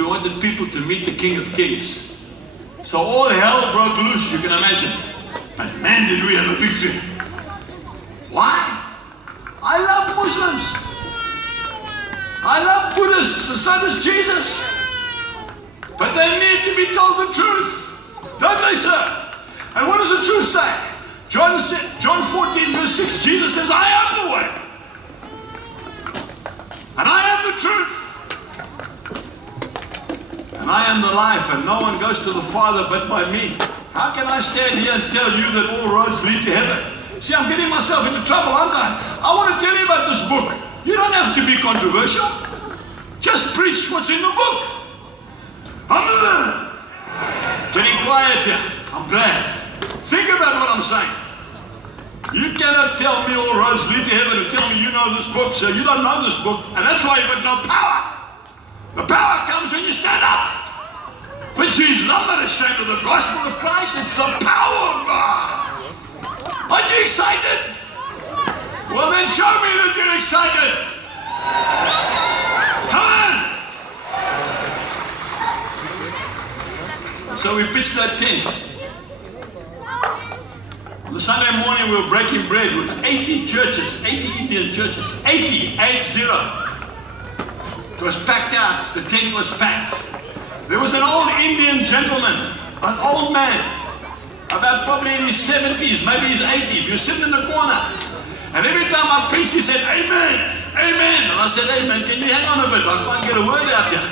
we wanted people to meet the King of Kings. So all hell broke loose, you can imagine. And man, did we have a victory. Why? I love Muslims. I love Buddhists, and so does Jesus. But they need to be told the truth. Don't they, sir? And what does the truth say? John 14, verse 6, Jesus says, I am the way. And I am the truth. And I am the life, and no one goes to the Father but by me. How can I stand here and tell you that all roads lead to heaven? See, I'm getting myself into trouble, aren't I? I want to tell you about this book. You don't have to be controversial. Just preach what's in the book. I'm getting quiet here. I'm glad. Think about what I'm saying. You cannot tell me all roads lead to heaven and tell me you know this book, so you don't know this book, and that's why you've got no power. The power comes when you stand up. For Jesus, I'm not ashamed of the gospel of Christ. It's the power of God. Aren't you excited? Well, then show me that you're excited. Come on. So we pitched that tent. On the Sunday morning, we were breaking bread with 80 churches, 80 Indian churches, 80. It was packed out. The tent was packed. There was an old Indian gentleman, an old man, about probably in his 70s, maybe his 80s. He was sitting in the corner. And every time I preached, he said, Amen, Amen. And I said, Amen, can you hang on a bit? I can't get a word out here.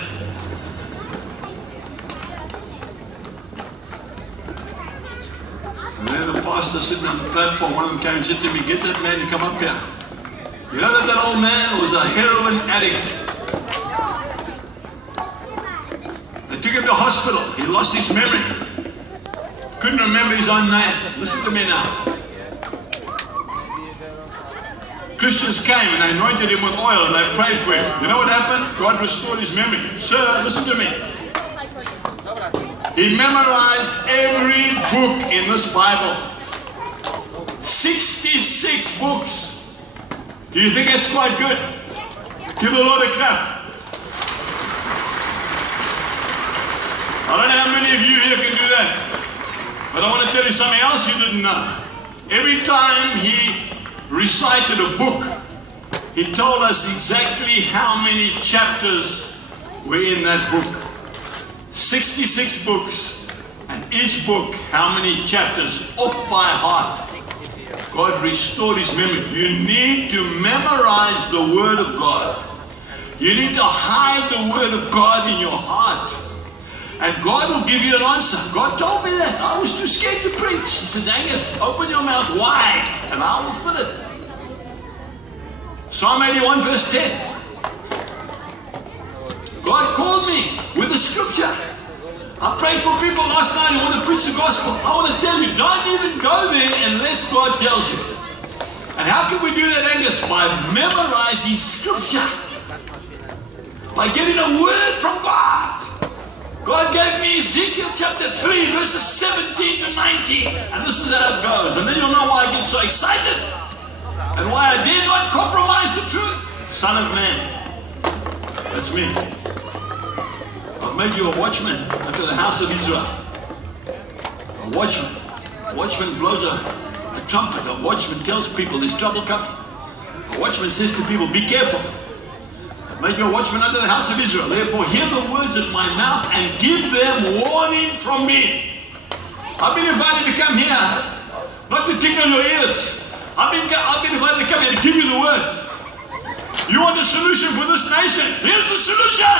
And then the pastor sitting on the platform, one of them came and said to me, get that man to come up here. You know that old man was a heroin addict. They took him to hospital. He lost his memory. Couldn't remember his own name. Listen to me now. Christians came and they anointed him with oil and they prayed for him. You know what happened? God restored his memory. Sir, listen to me. He memorized every book in this Bible. 66 books. Do you think it's quite good? Give the Lord a clap. I don't know how many of you here can do that. But I want to tell you something else you didn't know. Every time he recited a book, he told us exactly how many chapters were in that book. 66 books, and each book, how many chapters, off by heart. God restored his memory. You need to memorize the Word of God. You need to hide the Word of God in your heart. And God will give you an answer. God told me that. I was too scared to preach. He said, Angus, open your mouth wide, and I will fill it. Psalm 81 verse 10. God called me with the scripture. I prayed for people last night who want to preach the gospel. I want to tell you, don't even go there unless God tells you. And how can we do that, Angus? By memorizing scripture. By getting a word from God. God gave me Ezekiel chapter 3 verses 17 to 19. And this is how it goes. And then you'll know why I get so excited. And why I dare not compromise the truth. Son of man. That's me. I've made you a watchman unto the house of Israel. A watchman. A watchman blows a trumpet. A watchman tells people there's trouble coming. A watchman says to people, be careful. I've made you a watchman unto the house of Israel. Therefore hear the words of my mouth and give them warning from me. I've been invited to come here, not to tickle your ears. I've been invited to come here to give you the word. You want the solution for this nation? Here's the solution.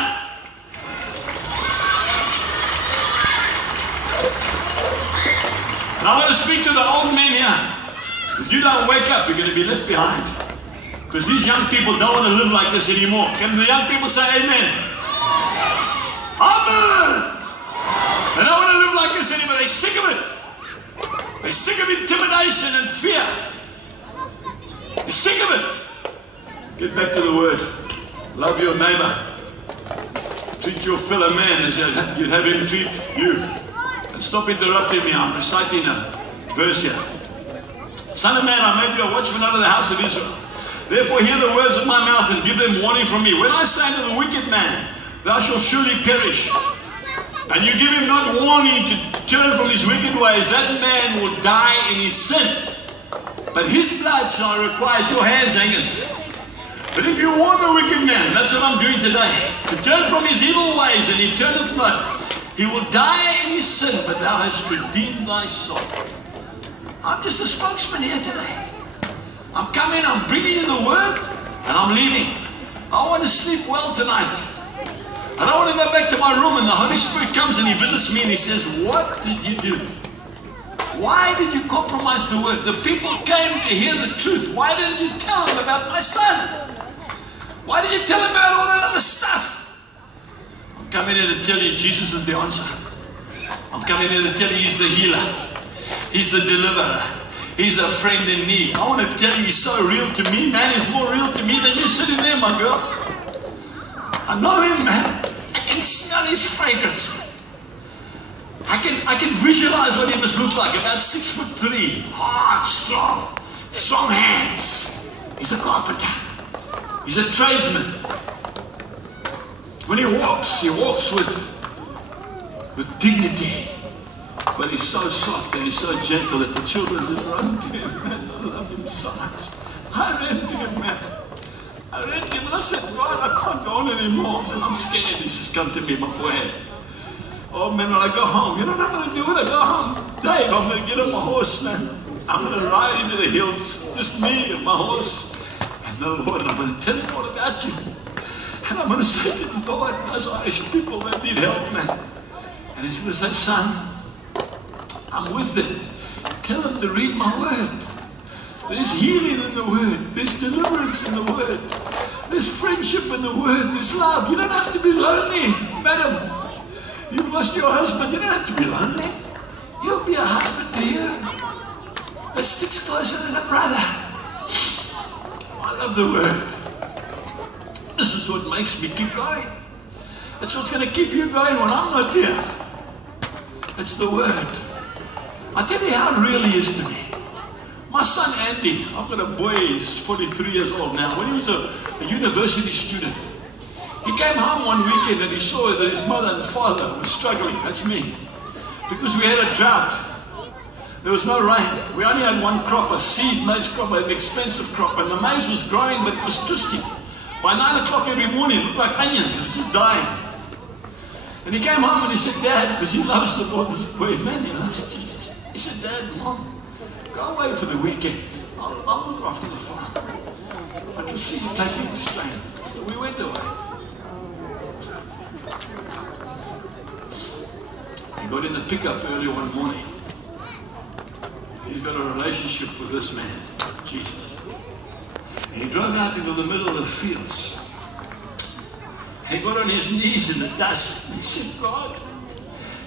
And I want to speak to the old men here. If you don't wake up, you're going to be left behind. Because these young people don't want to live like this anymore. Can the young people say amen? Amen! They don't want to live like this anymore. They're sick of it. They're sick of intimidation and fear. They're sick of it. Get back to the word. Love your neighbor. Treat your fellow man as you'd have him treat you. And stop interrupting me. I'm reciting a verse here. Son of man, I made you a watchman out of the house of Israel. Therefore hear the words of my mouth and give them warning from me. When I say to the wicked man, thou shalt surely perish. And you give him not warning to turn from his wicked ways, that man will die in his sin. But his blood shall require your hands, Angus. But if you warn the wicked man, that's what I'm doing today, to turn from his evil ways and he turneth not, he will die in his sin, but thou hast redeemed thy soul. I'm just a spokesman here today. I'm coming, I'm bringing you the word, and I'm leaving. I want to sleep well tonight. I don't want to go back to my room and the Holy Spirit comes and he visits me and he says, what did you do? Why did you compromise the word? The people came to hear the truth. Why didn't you tell them about my son? Why did you tell them about all that other stuff? I'm coming here to tell you Jesus is the answer. I'm coming here to tell you he's the healer. He's the deliverer. He's a friend in need. I want to tell you he's so real to me. Man, he's more real to me than you sitting there, my girl. I know him, man. I can smell his fragrance. I can visualize what he must look like. About 6'3", hard, strong hands. He's a carpenter. He's a tradesman. When he walks with dignity. But he's so soft and he's so gentle that the children just run to him. Man, I love him so much. I ran to him, man. I ran to him and I said, God, I can't go on anymore. And I'm scared. He says, come to me, my boy. Oh, man, when I go home, you know what I'm going to do when I go home? Dave, I'm going to get on my horse, man. I'm going to ride into the hills, just me and my horse. And the Lord, I'm going to tell him all about you. And I'm going to say to him, Lord, those Irish people that need help, man. And he's going to say, son, I'm with them. Tell them to read my word. There's healing in the word. There's deliverance in the word. There's friendship in the word. There's love. You don't have to be lonely, madam. You've lost your husband. You don't have to be lonely. He'll be a husband to you. That sticks closer than a brother. I love the word. This is what makes me keep going. That's what's going to keep you going when I'm not here. It's the word. I tell you how real he is to me. My son Andy, I've got a boy, he's 43 years old now. When he was a university student, he came home one weekend and he saw that his mother and father were struggling. That's me. Because we had a drought. There was no rain. We only had one crop, a seed maize crop, an expensive crop. And the maize was growing, but it was twisting. By 9 o'clock every morning, it looked like onions. It was just dying. And he came home and he said, Dad, because he loves the Lord, this boy, man, he loves Jesus. He said, Dad, Mom, go away for the weekend. I'll look after the farm. I can see you taking the strain. So we went away. He got in the pickup early one morning. He's got a relationship with this man, Jesus. And he drove out into the middle of the fields. He got on his knees in the dust. He said, God,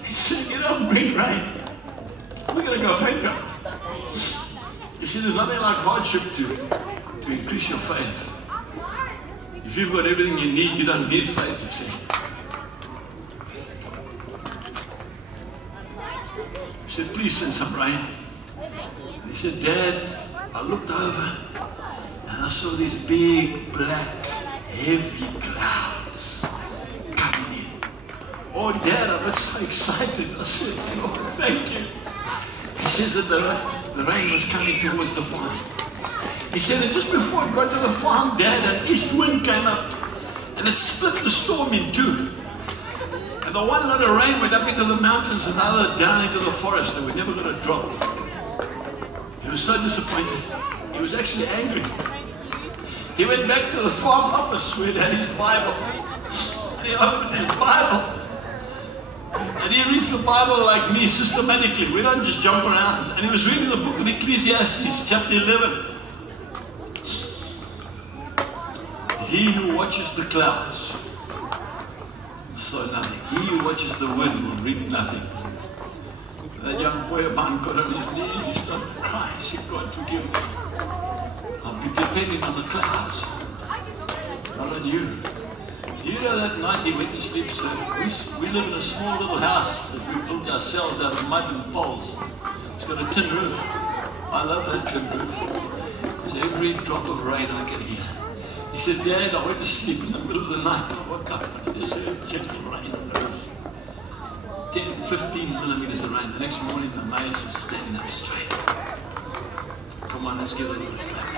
he said, get up and bring rain. We're going to go bankrupt. You see, there's nothing like hardship to increase your faith. If you've got everything you need, you don't need faith, you see. He said, please send some rain. He said, Dad, I looked over and I saw these big, black, heavy clouds coming in. Oh, Dad, I was so excited. I said, Lord, thank you. He says that the rain was coming towards the farm. He said that just before it got to the farm, Dad, an east wind came up and it split the storm in two. And the one lot of rain went up into the mountains and the other down into the forest, and we're never going to drop. He was so disappointed. He was actually angry. He went back to the farm office where he had his Bible. And he opened his Bible. And he reads the Bible like me, systematically. We don't just jump around. And he was reading the book of Ecclesiastes, chapter 11. He who watches the clouds, so nothing. He who watches the wind will reap nothing. That young boy of mine got on his knees, he started crying. He said, God, forgive me. I'll be depending on the clouds, not on you. Do you know that night he went to sleep, sir? We live in a small little house that we built ourselves out of mud and poles. It's got a tin roof. I love that tin roof. Because every drop of rain I can hear. He said, Dad, I went to sleep in the middle of the night. I woke up and there's a gentle rain. 10, 15 millimeters of rain. The next morning the maize was standing up straight. Come on, let's give it a little clap.